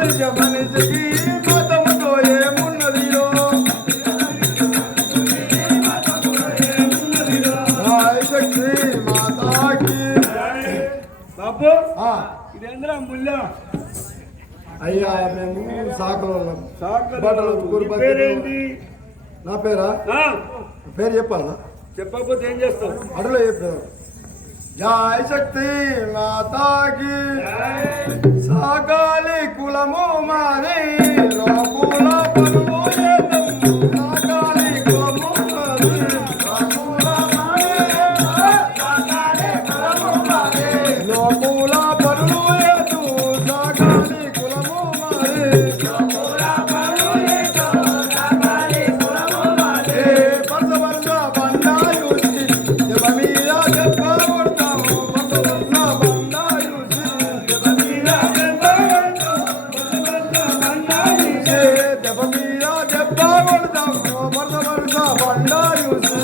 మనిషి మనిషికి మతముతో ఏమున్నదిరో శక్తి మాతాకి బాబు ఇదేంద్రా ముళ్ళ అయ్యా మేము సాకులు నా పేరు చెప్పాలా చెప్పకపోతే ఏం చేస్తావు అడలో చెప్పారు జయ శక్తి మాతాకి సాకాలి కులము మాది లోకుల పనులు సాకాలి కులము మాది లోకుల పనులు సాకాలి కులము మాది పరస బండాయుసి జపమీరా చెప్పబడతాము పరస బండాయుసి జపమీరా చెప్పబడతాము పరస బండాయుసి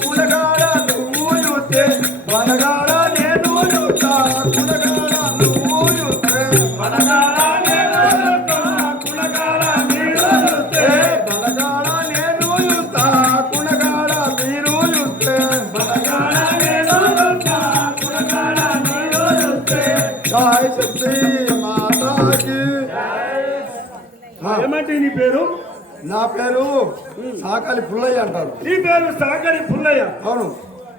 కులగాడ నువ్వు చూస్తే వనగాడ నేను చూస్తా కులగాడ నువ్వు చూస్తే వనగాడ నేను చూస్తా కులగాడ మీరు చూస్తే వనగాడ నేను చూస్తా కులగాడ మీరు చూస్తే వనగాడ నేను చూస్తా కులగాడ మీరు చూస్తే జయ శక్తి మాతాకి ఏమంటే నీ పేరు నా పేరు సాకాలి పుల్లయ్య అంటారు నీ పేరు సాకరి పుల్లయ్య అవును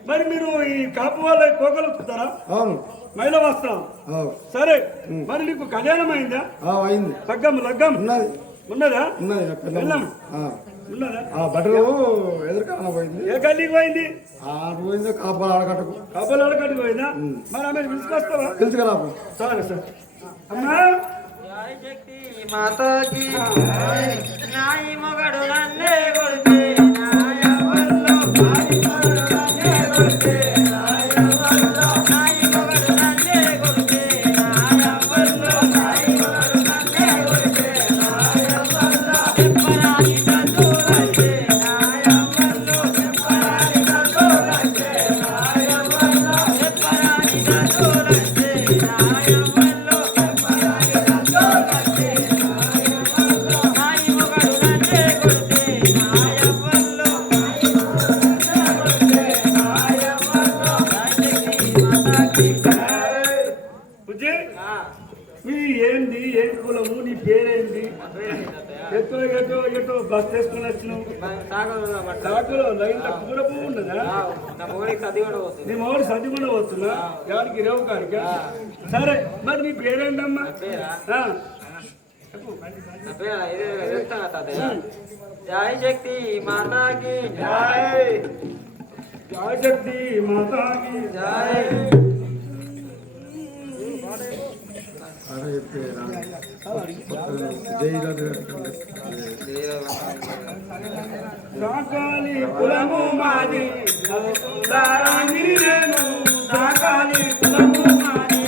మరి మీరు ఈ కాపు వాళ్ళ కోకలుతారా అవును మహిళ వస్త్రం సరే మరి నీకు కళ్యాణం అయిందా అయింది లగ్గం ఉన్నది ఉన్నదా ఉన్నది వెళ్ళాం ఉన్నదా బట్టలు ఎదురుకాన పోయింది ఏ గల్లీకి పోయింది పోయింది కాపాలు ఆడకట్టుకు కాపులు అడగట్టుకు పోయిందా మరి ఆమె పిలుచుకొస్తావా తెలుసుకురాపు సరే సార్ అమ్మా శక్తి మాతాకి నాయి మొగడు నన్నే కొడితే నాయ వల్ల నాయి మొగడు నన్నే కొడితే నాయ వల్ల నాయి మొగడు నన్నే కొడితే నాయ వల్ల నాయి మొగడు నన్నే కొడితే నాయ వల్ల చెప్పరాని తందులైతే నాయ వల్ల చెప్పరాని తందులైతే నాయ వల్ల చెప్పరాని తందులైతే నాయ వల్ల చెప్పరాని ఏంది ఏం కులము నీ పేరేంటి ఎటో బస్ చేసుకుని వచ్చినావు సాకులో లైన్లో కూర పువ్వు ఉన్నదా నీ మొగడు సర్ది కూడా వస్తున్నా ఎవరికి రేవు కాడిక సరే మరి నీ పేరేంటమ్మా జయ శక్తి మాతాకి జయ శక్తి మాతాకి జయ సాకాలి కులము మాది నేను సాకాలి కులము మాది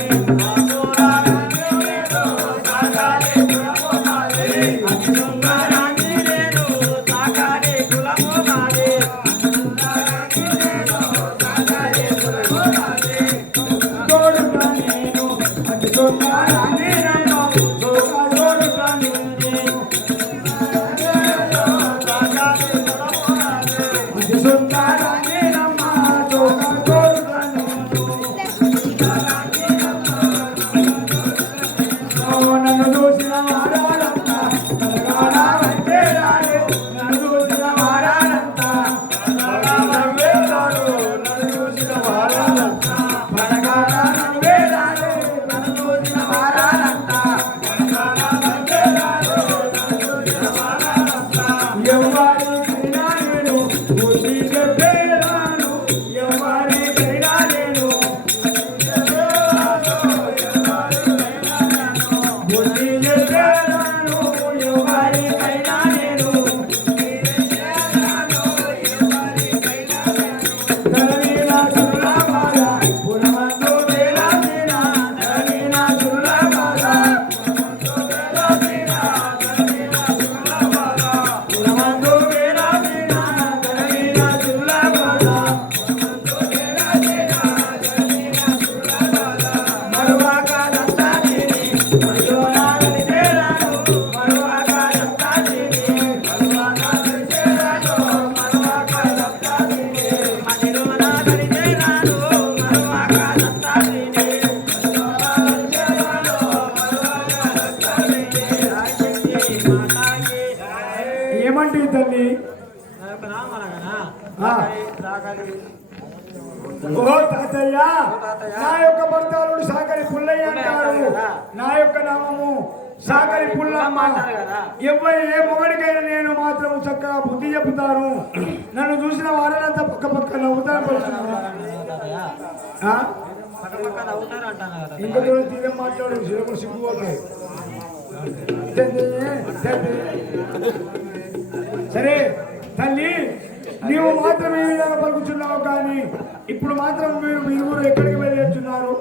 ఏమంటివి తల్లి? ఓ తాతయ్య, నా యొక్క భర్తలుడు సాగరి పుల్లయ్య అంటారు. నా యొక్క నామము సాగరి పుల్లమ్మ. ఎవరి ఏ మొగడికైనా నేను మాత్రం చక్కగా బుద్ధి చెబుతాను. నన్ను చూసిన వారంతా పక్క పక్క నవ్వుతాను. ఇంకా తీరం మాట్లాడు, సిగ్గుపోతాయి. సరే తల్లి, నీవు మాత్రం ఏ విధంగా పలుకుతున్నావు, కానీ ఇప్పుడు మాత్రం మీరు ఇరువురు ఎక్కడికి వెళ్ళొచ్చున్నారు?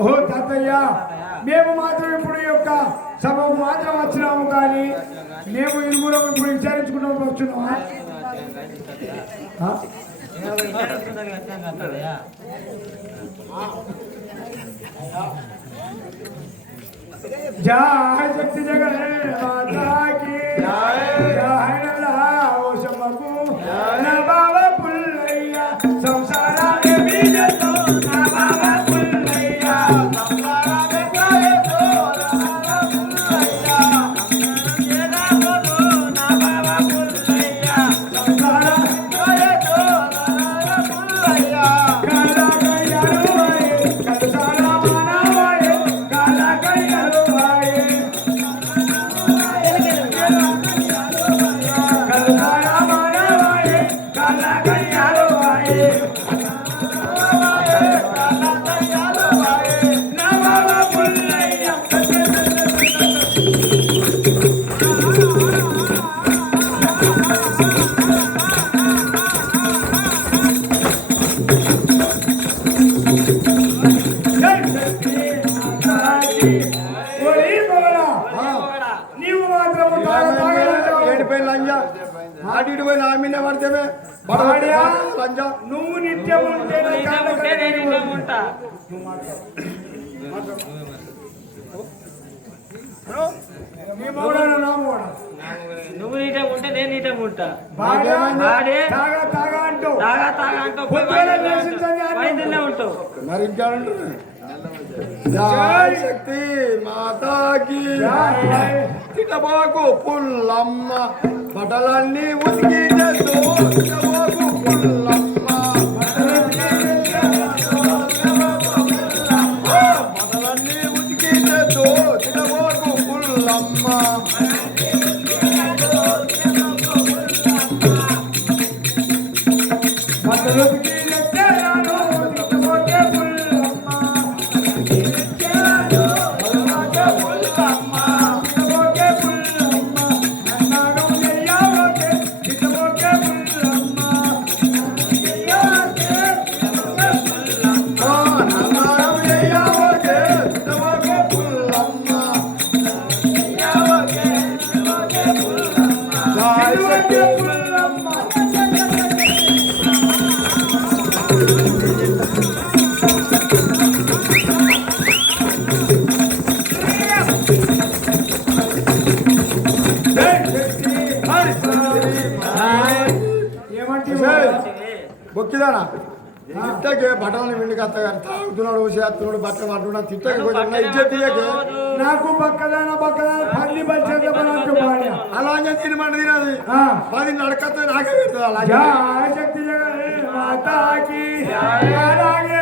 ఓహో తాతయ్య, మేము మాత్రం ఇప్పుడు ఈ యొక్క సభకు మాత్రం వచ్చినాము, కానీ మేము ఇరువురం ఇప్పుడు విచారించుకుంటాము వస్తున్నామా? జయ శక్తి జగన్ మాతాకి జయ నల్లమకు నా బాబా పుల్లయ్య సంసారాన్ని బీజతో నా బాబా పుల్లయ్య సంసారాన్ని గాయతో నా బాబా పుల్లయ్య సంసారాన్ని గాయతో నా పుల్లయ్య కాలా కయ్యారు కలసాల మానవాయే కాలా కయ్యారు నువ్వు నిత్యం నువ్వు నీటే ఉంటే నేను నీటే ఉంటా. ఉంటావు మరి ఇంకా జయ శక్తి మాతాకి తిటబాకు పుల్లమ్మ బట్టలన్నీ ఉతికి తిటబాకు పుల్లమ్మ బట్టలన్నీ ఉతికి తిటబాకు పుల్లమ్మ బొక్కిదానా తిట్టకే బట్టలని వెండికి అత్తగారు తాగుతున్నాడు చేస్తున్నాడు బట్టలు పట్టుకున్నా తిట్టకి కొంచెం ఇజ్జత్ నాకు బక్కదానా పల్లి పచ్చి అలా తినమంట తినది 10 నడకతో నాకే పెడుతుంది అలా శక్తి మాతాకి అలాగే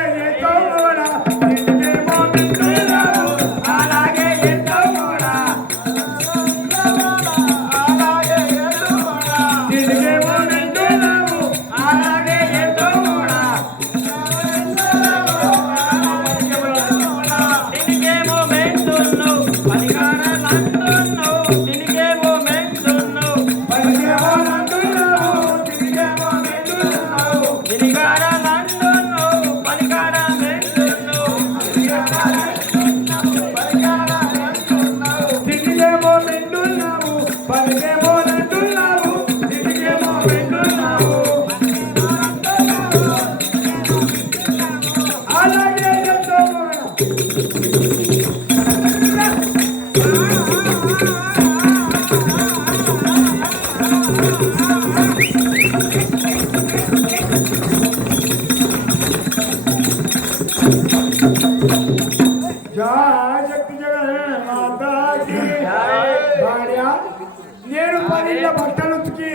నేను 10 ఇళ్ళ బట్టలు ఉతికి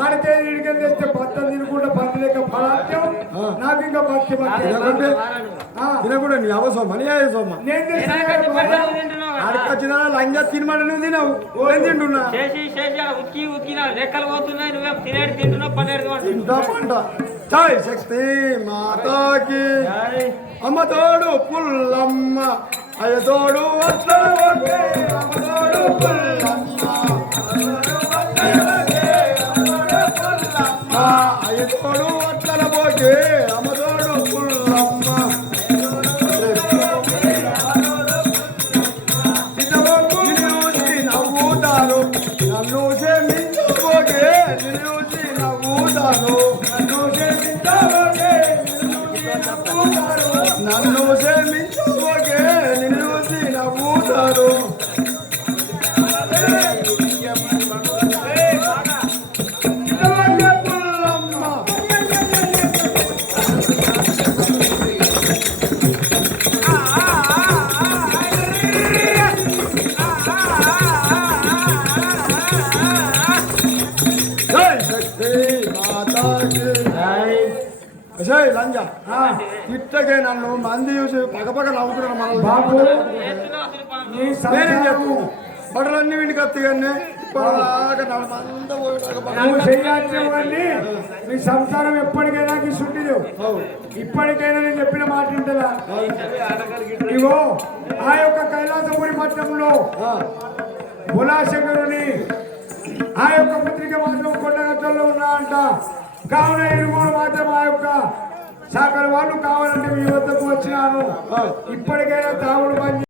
ఆడితే ఇడికెళ్ళి తెస్తే బట్టలు తినకుండా పని లేక ఫలాత్యం నాకు ఇంకా భక్తి తినకుంటే తినకుండా నీ అవసరం మనీ అవసరం నేను ఆడికొచ్చిన లంజా తినమంటే నువ్వు తినవు నేను తింటున్నా చేసి చేసి ఆడ ఉక్కి ఉక్కిన రెక్కలు పోతున్నాయి నువ్వేం తినేది తింటున్నావు పనేది తింటా పంట జై శక్తి మాతాకి అమ్మ తోడు పుల్లమ్మ అయ్య తోడు వస్తాడు అమ్మ తోడు పుల్లమ్మ అయ్య తోడు వట్ల పోకే అమ్మ తోడు పుల్లమ్మ నవ్వుతారు నన్ను క్షమించబోకే నిన్ను నవ్వుతారు నన్ను క్షమించబోకే నిన్ను నవ్వుతారు లంజ ఇట్టకే నన్ను మంది చూసి పగపగ నవ్వుతున్నాను మన బాబు నీ నేనేం చెప్పు సంసారము బట్టలన్నీ వీడికి వస్తాయి కానీ నువ్వు చేయాల్సినవన్నీ నీ సంసారం ఎప్పటికైనా సుట్టిదు ఇప్పటికైనా నేను చెప్పిన మాట ఉంటుందా ఇగో ఆ యొక్క కైలాసపురి పట్టణంలో బులాశంకరుని ఆ యొక్క పుత్రిక మాత్రం కొండగట్టల్లో ఉన్నా అంట కావున ఇరువురు మాత్రం ఆ యొక్క సాకల వాళ్ళు కావాలంటే మీ వద్దకు వచ్చినాను ఇప్పటికైనా తాగుడు బంద్